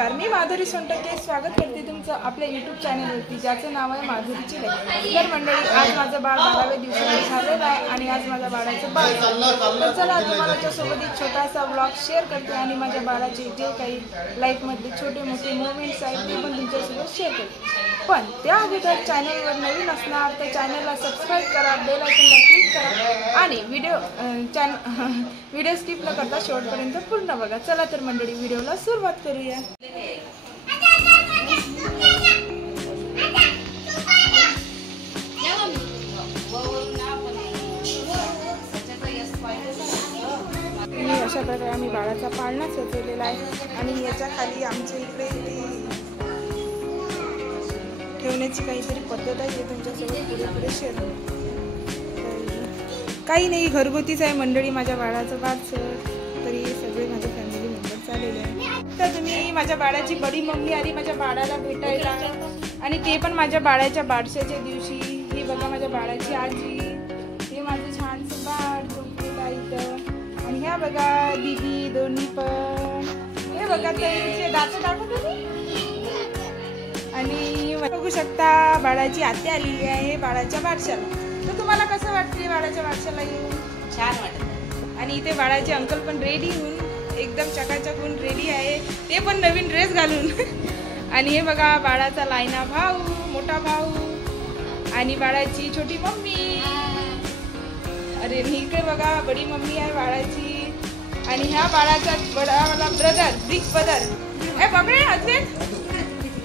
नमस्कार, मी माधुरी सोनटके स्वागत करते तुमचं आपल्या यूट्यूब चॅनलवरती, ज्याचं नाव आहे माधुरीची लाईफ। तर मंडळी, आज माझं बाळ 12व्या दिवसामध्ये झालेलं आहे आणि आज माझ्या बाळाचं बाळ तर चला तुम्हाला त्याच्यासोबत एक छोटासा ब्लॉग शेअर करते आणि माझ्या बाळाचे जे काही लाईफमधले छोटे मोठे मोमेंट्स आहेत ते पण तुमच्यासोबत शेअर करते। पण त्या अगोदर चॅनलवर नवीन असणार तर चॅनलला सबस्क्राईब करा, बेल आयकॉनला क्लिक करा आणि व्हिडिओ स्किप न करता शेवटपर्यंत पूर्ण बघा। चला तर मंडळी, व्हिडिओला सुरुवात करूया। अशा प्रकारे आम्ही बाळाचा पाळणा सजवलेला आहे आणि याच्या खाली आमच्या इकडे ठेवण्याची काहीतरी पद्धत आहे, तुमच्यासोबत पुढे पुढे शेअर काही नाही, घरगुतीच आहे मंडळी। माझ्या बाळाचं बाळसं तरी सगळे माझे फॅमिली मेंबर आलेले आहे। तर तुम्ही माझ्या बाळाची बडी मम्मी आली माझ्या बाळाला भेटायला आणि ते पण माझ्या बाळाच्या बारशाच्या दिवशी। ही बघा माझ्या बाळाची आजी, हे माझं छानसं बाळ झोपलेलं आहे इथं आणि ह्या बघा दीदी दोन्ही पण, हे बघा त्यांचे दात दाखवत आणि बघू शकता बाळाची आत्या आलेली आहे बाळाच्या बारशाला। तर तुम्हाला कसं वाटते बाळाच्या बारशाला येऊन? छान वाटतं। आणि इथे बाळाचे अंकल पण रेडी होऊन एकदम चकाचक होऊन रेडी आहे, ते पण नवीन ड्रेस घालून आणि हे बघा बाळाचा लायना भाऊ, मोठा भाऊ आणि बाळाची छोटी मम्मी। अरे इकडे बघा बडी मम्मी आहे बाळाची आणि ह्या बाळाचा बडावाला ब्रदर, बिग ब्रदर हे बघे अद्वैत,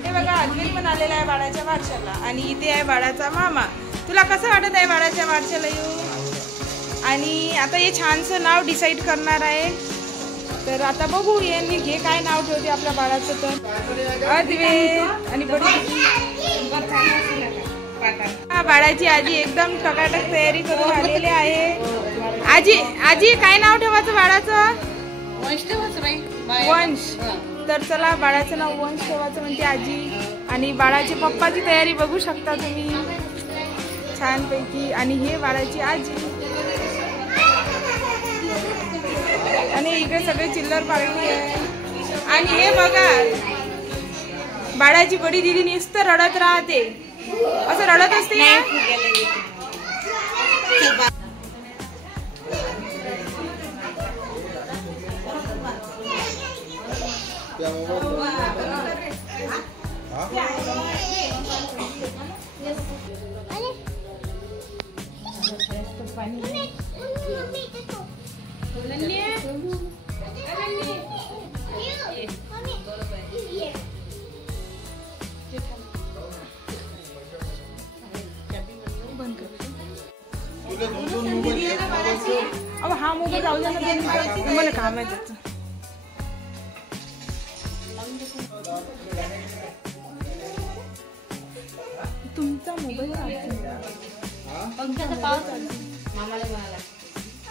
हे बघा अद्वैत पण आलेला आहे बाळाच्या बारशाला आणि इथे आहे बाळाचा मामा। तुला कसं वाटत आहे बाळाच्या बारशाला येऊन? आणि आता हे छानसं नाव डिसाईड करणार आहे, तर आता बघू यांनी घे काय नाव ठेवते आपल्या बाळाचं। तर अद्वैत आणि बाळाची आजी एकदम टकाटक तयारी करून आलेली आहे। आजी काय नाव ठेवायचं बाळाचं? वंश। तर चला बाळाचं नाव वंश ठेवायचं म्हणते आजी आणि बाळाची पप्पाची तयारी बघू शकता तुम्ही छानपैकी। आणि हे बाळाची आजी आणि इकडे सगळे चिल्लर पार्टी आहे आणि हे बघा बाळाची बडी दिदी नुसतं रडत राहते, असं रडत असते ना? अब हा मोबाईल राहू द्या ना, मला काम आहे त्याचं। तुमचा मोबाईल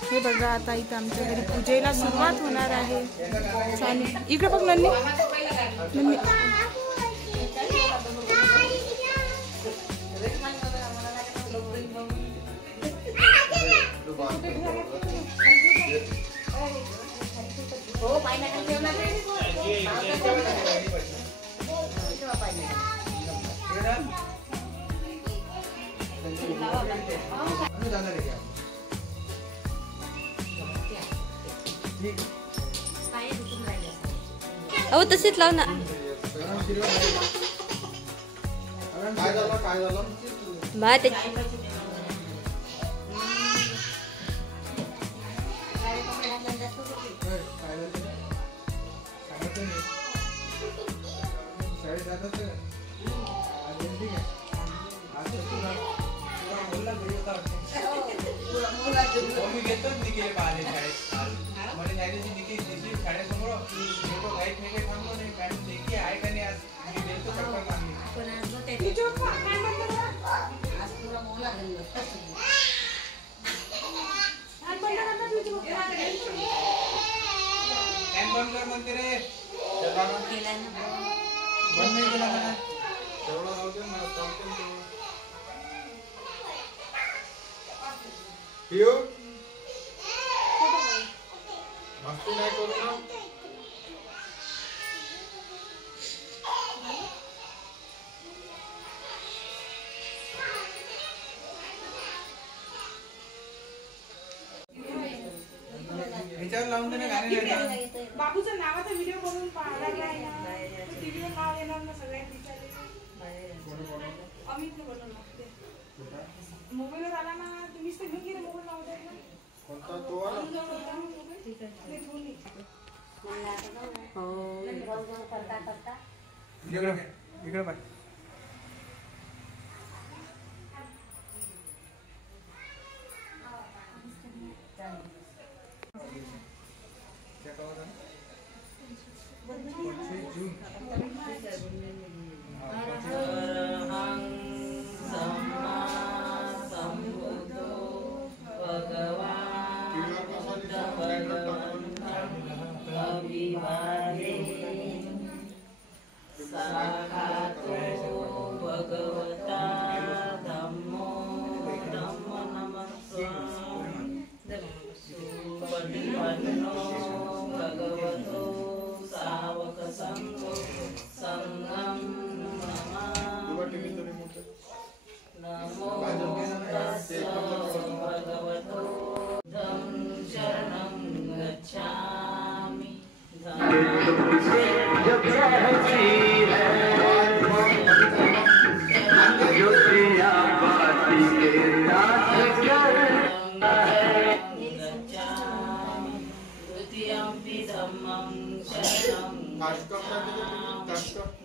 हे बघा आता इथं आमच्या घरी पूजेला सुरुवात होणार आहे। चालेल, इकडे बघ नन्नी नन्नी अहो तसेच लाव ना। मस्ती नाही करू ना। लावून दे ना गाणे नाही. बाबूचं नावाचा व्हिडिओ बनवून पाहिला आहे ना, टीव्हीवर नाव येणार ना सगळ्यात विचारले. अमितने बनवलं ते मोबाईलवर आला ना, तुम्हीच तर घेऊन गेले मोबाईल लावताय ना. कोणता तो आला? ते धोनी. इकडे पाय. भगवता धम्मो धम्म नमस्पतिपन्नो भगवतो सावक संघो संगम नमो तस्से भगवतो धम्म शरणं गच्छामि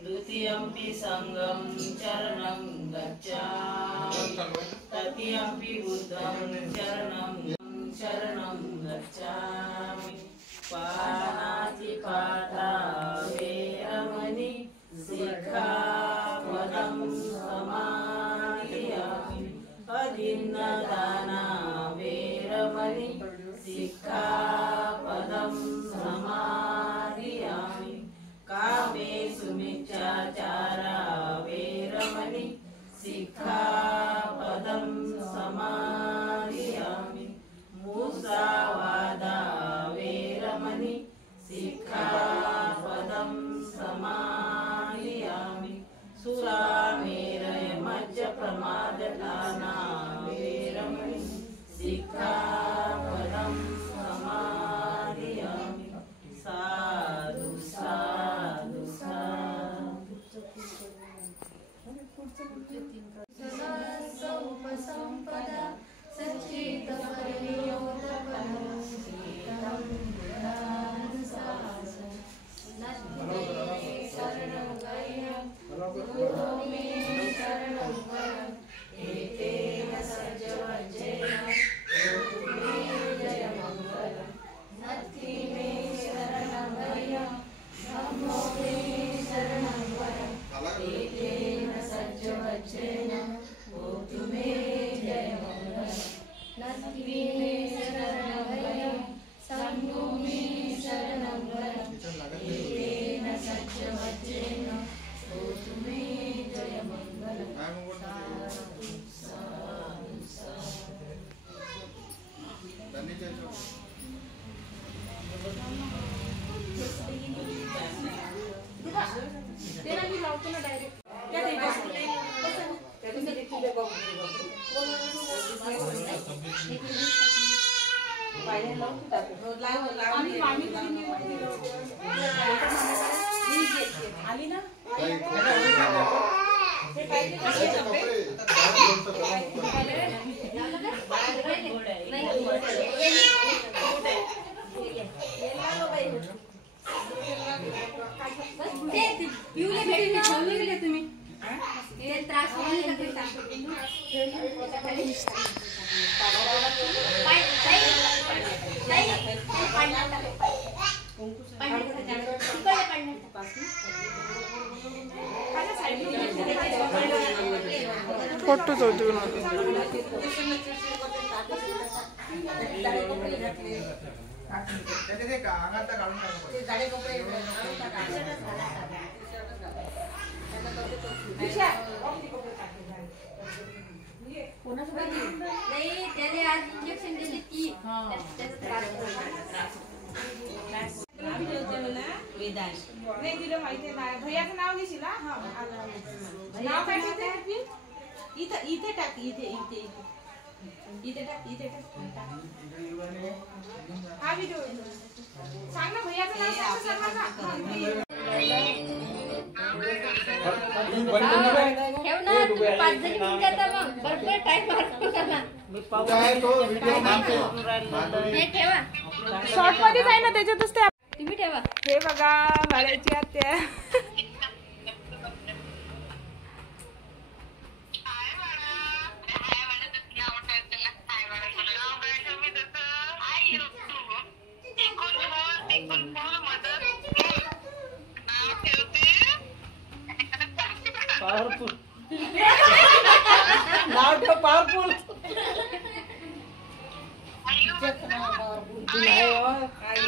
द्वितीयंपि संगं चरणं गच्छामि तृतीयंपि बुद्धं शरणं गच्छामि पाणातिपाता वेरमणि सिक्खापदं समादियामि अदिन्नदाना वेरमणि सिक्खापदं समादियामि कामे सुमिच्छाचारा वेरमणि सिक्खापदं समादियामि मुसावादा वेरमणि सिक्खापदं समादियामि सुरामेरय मज्जप्रमाददाना वेरमणि सिक्खापदं समादियामि साधु साधु साधु उपसंपदा सच्चित परियोतपदं शरणं गय्यं गुरो मे शरणं वरं एतेन सज्जवज्जेन मे जयमङ्गलं नत्थि मे शरणं गय्यं धम्मो मे शरणं वरं एतेन सज्जवज्जेन भवतु मे जयमङ्गलं नत्थि मे शरणं गय्यं संඝो मे शरणं वरं एतेन सज्जवज्जेन भवतु मे जयमङ्गलं साधु साधु तेरा मी लावतो ना डायरेक्ट. आम्ही मामी घरी निघून गेलो. आली ना ते पाहिजे तुम्ही त्रास फोटो होते नाही त्याने आज इंजेक्शन दिली ती नाही दिलं माहिती नाही. भैयाचं नाव घेशील ना. नाव काय टाकते? इथे इथे टाक इथे इथे हा व्हिडिओ सांग ना भैयाचं नाव सांग सर्वांना. ठेव ना तुम्ही 5 जणी होऊन जाता मग बरोबर टाइम मारतो ना. मी पाहू हे ठेवा शॉर्ट मध्येच आहे ना त्याच्यातच ते. तुम्ही ठेवा. हे बघा बाळाची आत्या. पॉवरफुल नाव ठेव पॉवरफुल.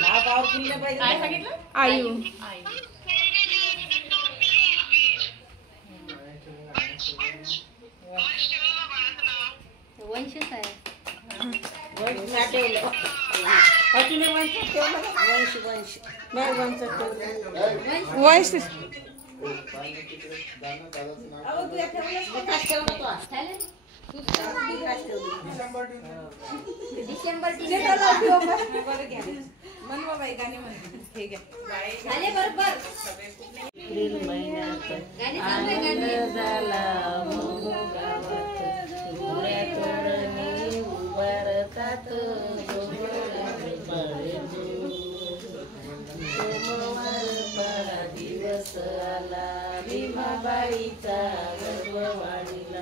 नाव पॉवरफुल नाही पाहिजे. काय सांगितलं? आयु. वंशच आहे. वंश नाही ठेवलं. अजून वंश ठेवलं. वंश वंश नाही वंश ठेवलं. वंश. अहो तू एक ठेवलंस का? काय ठेवलं तू? चालेल. डिसेंबर झाले बरोबर. एप्रिल महिन्यात गाणी चालू आहे गाणी. झाला मोह गावात गोऱ्या तोरणी उभारतात सोमवार परा दिवस आला भीमाबाईचा गर्भ वाढीला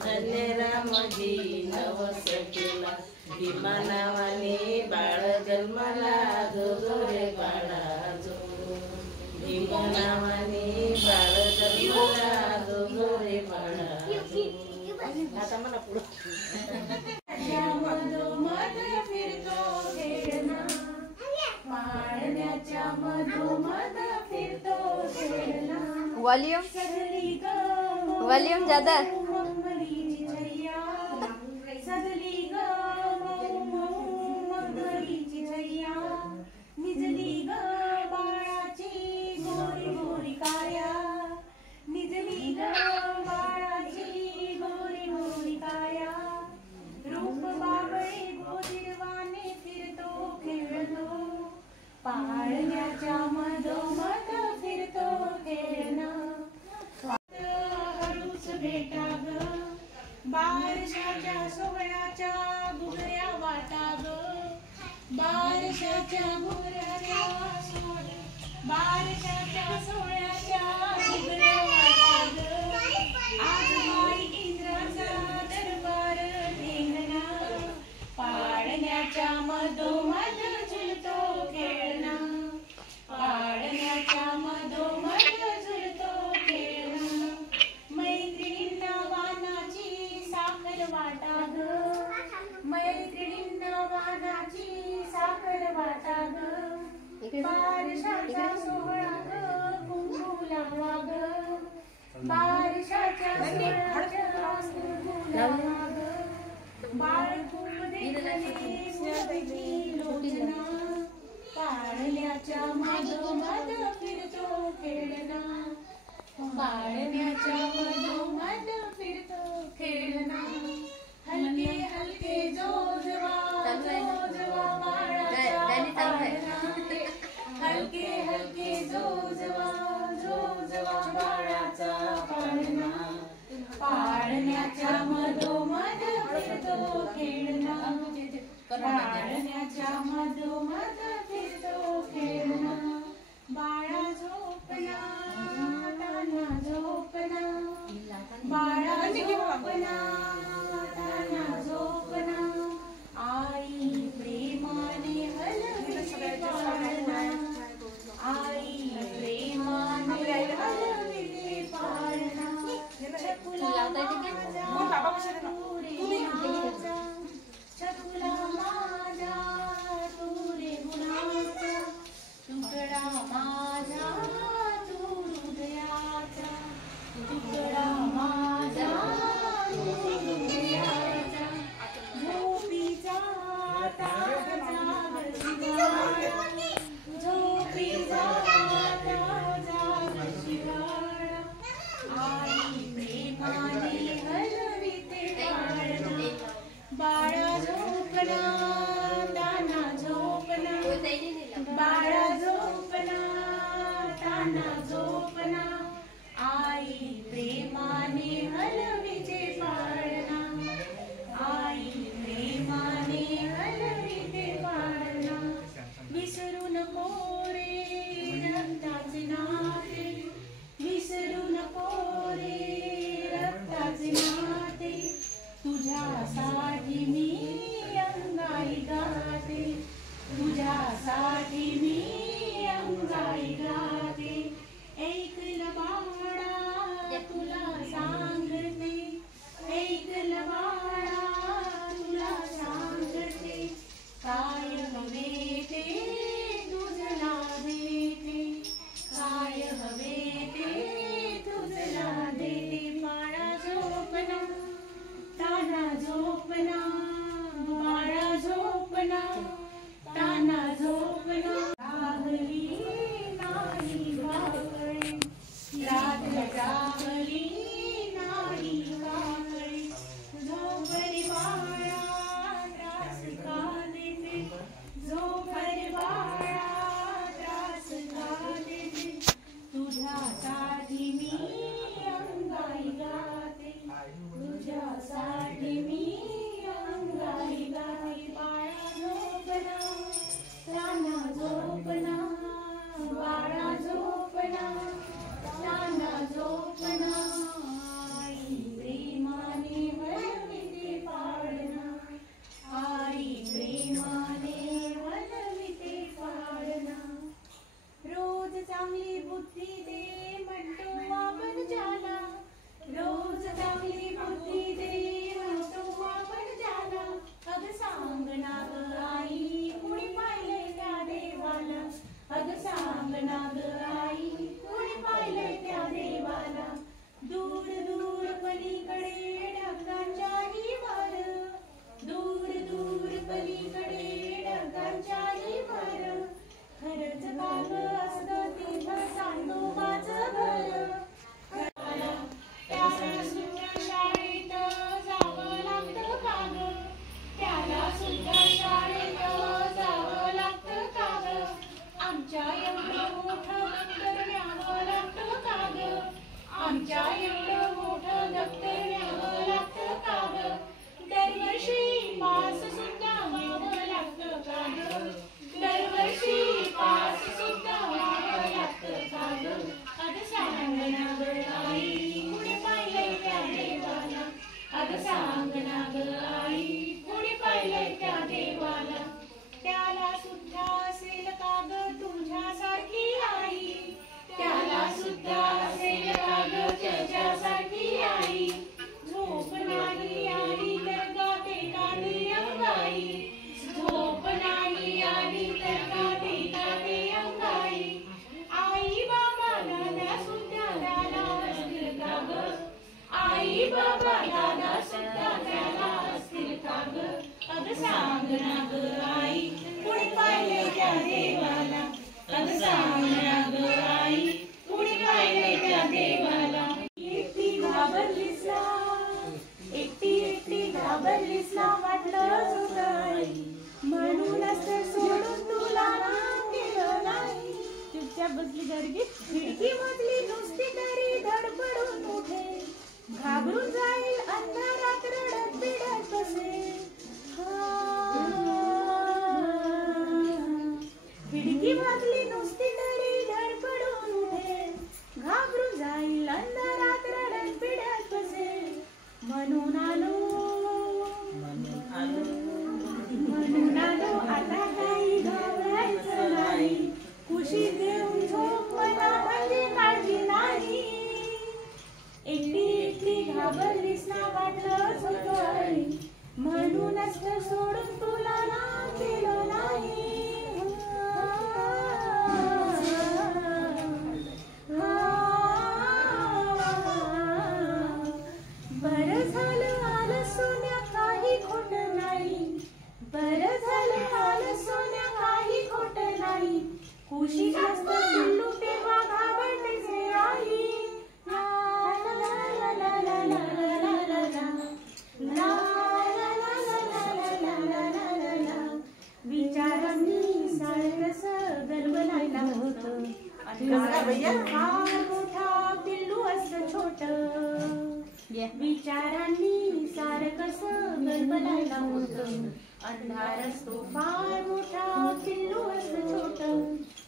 धन्य रामजी नवस केला भीमा नावाने बाळ जन्माला जो रे बाळा जो भीमा नावाने बाळ जन्माला जो रे बाळा जो. आता मला पुढं वॉल्यूम ज्यादा. पाळण्याच्या मधोमध फिरतो खेळणं हळूच भेटा ग बारशाच्या सोहळ्याच्या घुगऱ्या वाटा ग बारशाच्या घुगऱ्याच्या बारशाच्या सोहळ्याच्या घुगऱ्या वाटा ग आज माई इंद्राचा दरबार ठेंगणा पाळण्याच्या मधोमध झुलतो खेळणा पाळण्याच्या मधोमध झुलतो खेळणा मैत्रिणींना वानाची साखर वाटा ग मैत्रिणींना वानाची साखर वाटा ग बारशाचा सोहळा ग कुंकू लावा ग बारशाच्या सोहळ्याच्या कुंकू लावा ग बाळकूप देखणे मोतीची लोचना पाळण्याच्या मधोमध फिरतो खेळणा पाळण्याच्या मधोमध फिरतो खेळणा हलके हलके जोजवा जोजवा बाळाचा पाळणा हलके हलके जोजवा जोजवा बाळाचा पाळणा पाळण्याच्या मधोमध फिरतो खेळणा पाळण्याच्या मधोमध फिरतो खेळणा बाळा झोपना ताना झोपना बाळा झोपना ताना झोपना आई प्रेमाने हलविते पाळणा आई प्रेमाने हलविते पाळणा छकुला माझा छकुला माझा तू रे गुणाचा तुकडा माझा तू हृदयाचा तुकडा माझा तू तुझ्यासाठी मी अंगाई गाते, तुझ्यासाठी मी अंगाई गाते. ऐकल बाळा तुला सांगते, ऐकल बाळा तुला सांगते. काय हवे ते तुझला देते, काय हवे ते तुझला देते. बाळा झोपना, ताना झोपना, बाळा झोपना, ताना झोपना. जागली नाही काकळी, रात्र जागली नाही काकळी. झोप रे बाळा त्रास का देते, झोप रे बाळा त्रास का देते. तुझ्यासाठी मी अंगाई गाते, तुझ्यासाठी मी अंगाई गाते. बाळा झोपना, ताना झोपना, बाळा झोपना, ताना झोपना. आई प्रेमाने वळविते पाळणा, आई प्रेमाने वळविते पाळणा. रोज चांगली बुद्धी दे म्हणतो आपण ज्याला, रोज चांगली बुद्धी दे म्हणतो आपण ज्याला. अग सांग ना ग आई कुणी पाहिले त्या देवाला, अग सांग ना ग आई कुणी पाहिले त्या देवाला. दूर दूर पलीकडे ढगांच्याही वर, दूर दूर पलीकडे ढगांच्याही वर. खरंच का ग असतं तिथं चांदोबाचं घर. त्याला सुद्धा शाळेत जावं लागतं का ग, त्याला सुद्धा शाळेत जावं लागतं का ग. आमच्या एवढं मोठं दप्तर न्यावं लागतं का ग, आमच्या एवढं मोठं दप्तर न्यावं लागतं का ग. दरवर्षी पास सुद्धा व्हावं लागतं का ग, दरवर्षी पास सुद्धा व्हावं लागतं का ग. अग सांग ना ग आई कुणी पाहिलंय त्या देवाला, अग सांग ना ग आई कुणी पाहिलंय त्या देवाला. त्याला सुद्धा असेल का ग तुझ्यासारखी आई, त्याला सुद्धा असेल का ग तुझ्यासारखी आई. झोप नाही आली तर गाते गाते अंगाई, झोप नाही आली तर गाते गाते अंगाई. आई बाबा दादा सुद्धा त्याला असतील का ग, आई बाबा दादा सुद्धा त्याला असतील का ग. अग सांग ना ग आई कुणी पाहिले त्या देवाला, अग सांग ना ग आई कुणी पाहिले त्या देवाला. एकटी घाबरलीस ना, एकटी एकटी घाबरलीस ना वाटलंच होतं आई, म्हणूनच तर सोडून तुला राम केलं नाही. चुपचाप बसली गर्गीत, खिडकी मधली नुसती तरी धडपडून उठे, घाबरून जाईल अंधारात रडत बिडत बसे. खिडकी मधली नुसती तरी धडपडून उठे, घाबरून जाईल अंधारात रडत बिडत बसे. म्हणून आलो, म्हणून आलो आता काही घाबरायचं नाही. कुशीत देऊन झोप मला म्हणजे काळजी नाही. एकटी एकटी घाबरलीस ना वाटलंच होतं, म्हणूनच तर सोडून तुला नाम केलं नाही. बरं झालं आलं सोन्या काही खोट नाही, बरं झालं आलं सोन्या काही खोट नाही. खुशी जास्त पिल्लू तेव्हा घाबरतेच रे आई. ला ला ला ला ला ला ला ला ला ला ला ला ला ला. विचारांनी सारखं गलबलायला होतं, फार मोठा पिल्लू असं छोट. विचारांनी सारखं गलबलायला होतं, अंधार असतो फार मोठा पिल्लू असं छोट.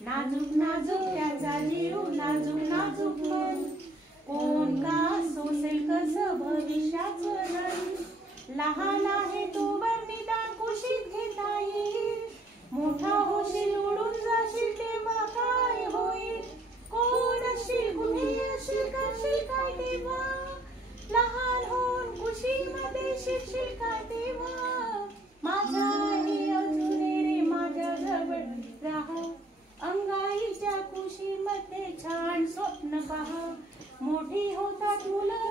नाजूक नाजूक त्याचा जीव, नाजूक नाजूक मन, कोण का सोसेल कसं भविष्याचं नाही. लहान आहे तू निदान कुशीत घेता येईल, मोठा होशील उडून जाशील तेव्हा काय होईल, कोण असशील कुठे असशील करशील काय तेव्हा, लहान होऊन कुशीमध्ये शिरशील काय तेव्हा, माझा आहे अजून रे माझ्या जवळ राहा, अंगाईच्या कुशीमध्ये छान स्वप्न पहा, मोठी होतात मुलं,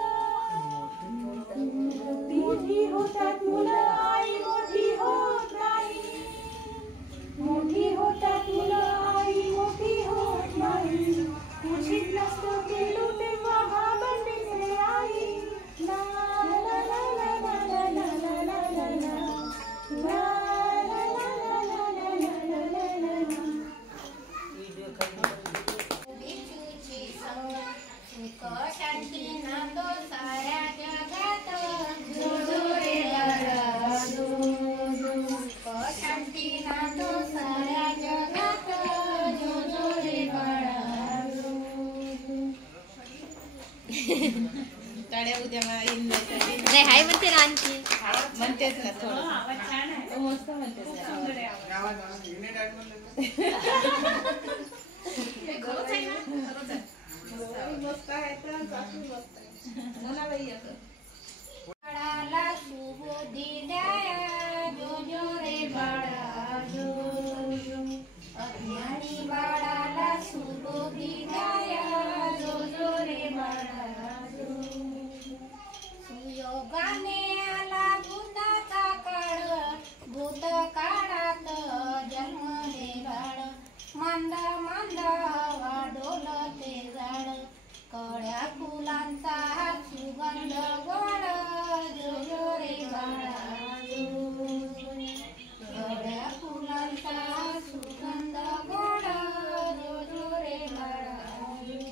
मोठी होतात मुलं, आई मोठी होत नाही, मोठी होतात मुलं, आई मोठी होत नाही, कुशीत नसतं गेलो तेव्हा घाबरते रे आई, ला ला ला ला ला ला ला ला ला ला ला शांती नांदो साऱ्या जगात, जो जो रे बाळा जो, शांती नांदो साऱ्या जगात, जो जो रे बाळा जो. टाळ्या उद्या नाही हाय म्हणते ना आणखी. म्हणतेच ना थोडं मस्त म्हणतेच मस्त आहे तर मला बाई असं बाळाला शुभ दिल्या, जो जो रे बाळा जो, अज्ञानी बाळाला शुभ दिल्या, जो जो रे बाळा जो, सुयोगाने आला भूताचा काळ, भूत काळात जन्मले बाळ, मंद मंद हवा डोलते झाड, कळ्या फुलांचा सुगंध गोड, जो जो रे बाळा जो, कळ्या फुलांचा सुगंध गोड, जो जो रे बाळा जो.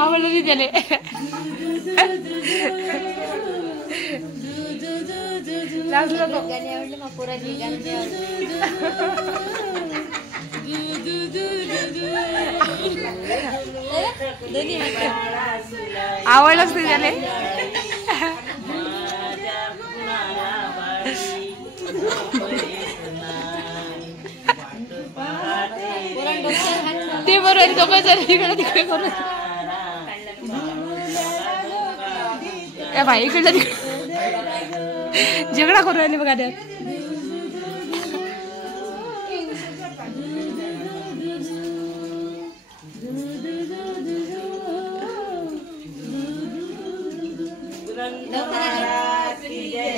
आवडली त्याने. गाणी आवडले मग पोराची गाणी आवडलंच नाही त्याने. ते बरोबर दोघं इकडे तिकडे करून भाई इकडे झगडा करू राहिले बघा त्यात.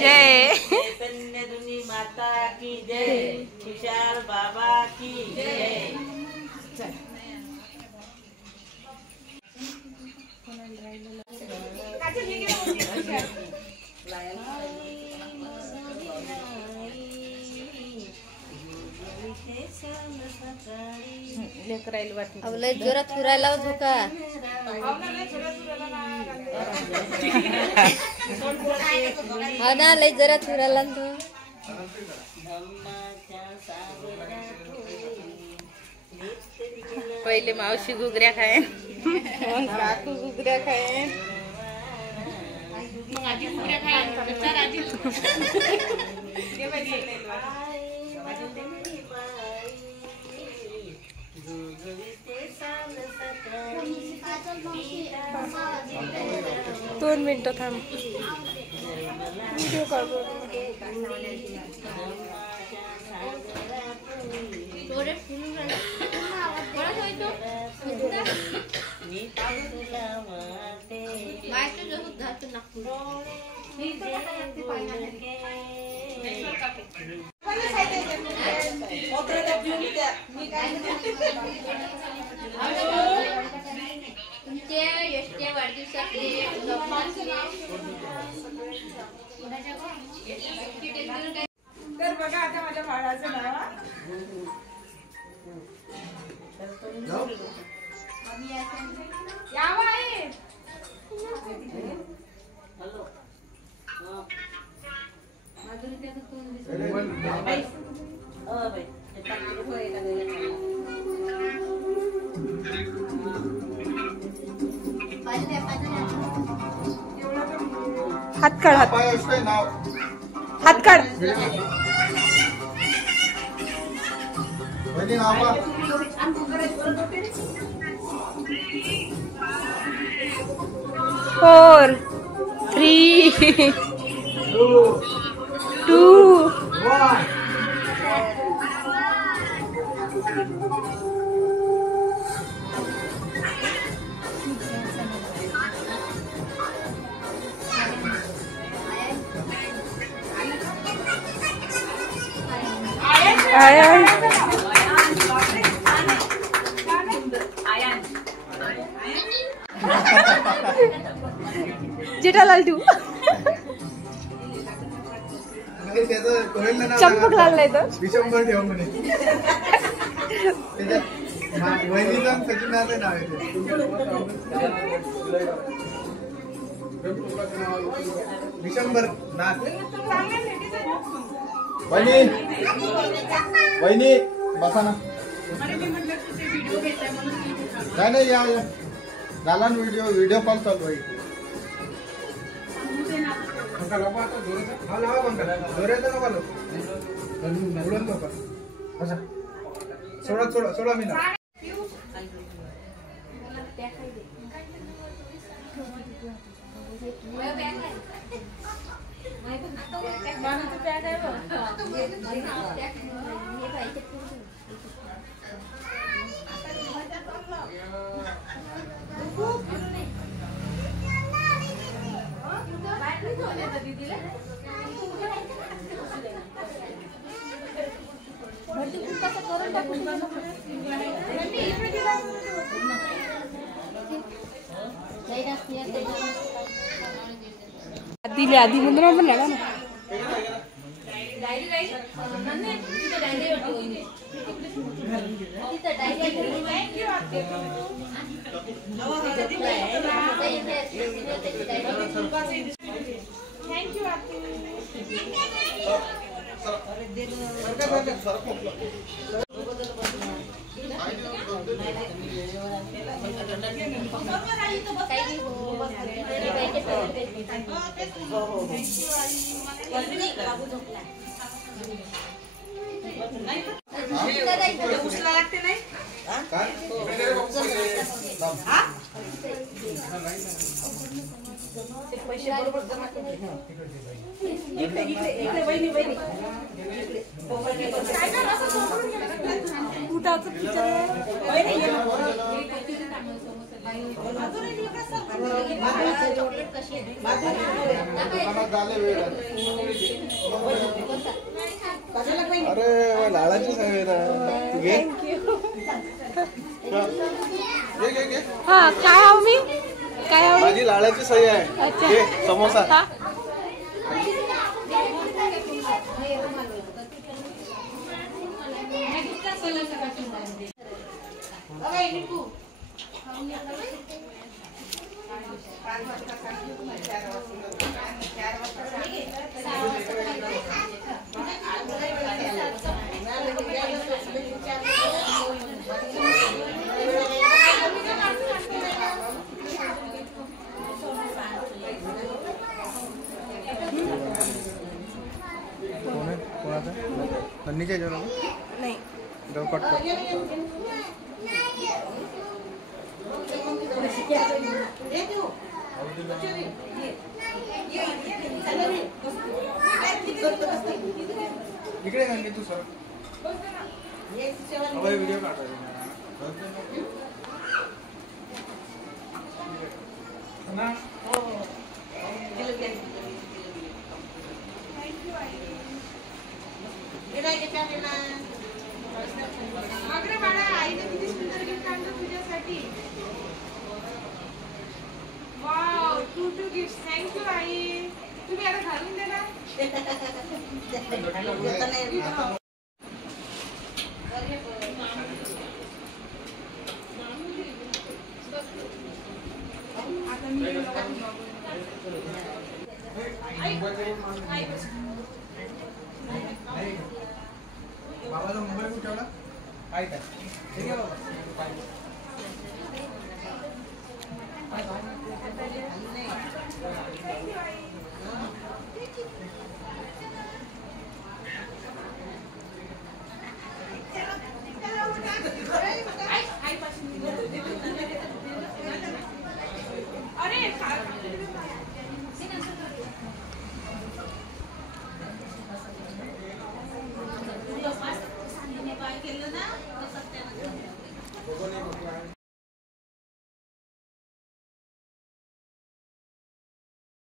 जय चैतन्य माता की जय, विशाल बाबा की जय. लय जोरात फिरायला झोका. हा ना लय जरा थुराला ना तो. पहिले मावशी घुगऱ्या खाय मग काकू घुगऱ्या खाय मग आजी घुगऱ्या खाय आजी दोन मिनिटं थांब व्हिडिओ काढू. तुमच्या यशच्या वाढदिवसाचे तर बघा आता माझ्या बाळाचं नाव यावं आहे. हात काढ हात काढ. फोर 3 2 जेठालाल ठेवू. चंपक लागलाय तर विशंभर ठेव म्हणे वहिनीचा सचिनाचं नाव आहे. विशंभर नाथ. वहिनी बसा ना. नाही या झाला ना व्हिडिओ कॉल चालू आहे. सोडा मी ना. दिले आधी मुद्रा पण लागला ना. थँक्यू लागते नाही. पैसे बरोबर जमा इकडे बहिणी कुठाचं अरे लाडाची सवय घे. हा काय आहो मी काय आहो माझी लाडाची सवय आहे. घे समोसा. नीचे जो नाही कट कर इकडे नाही तू सर व्हिडिओ ना अगरे बाळा आईने किती सुंदर गिफ्ट आणलं तुझ्यासाठी. Wow 2 gift. थँक्यू आई. तुम्ही आता घालून दे ना. आता मी बाबाचा मोबाईल कुठे ठेवला काय काय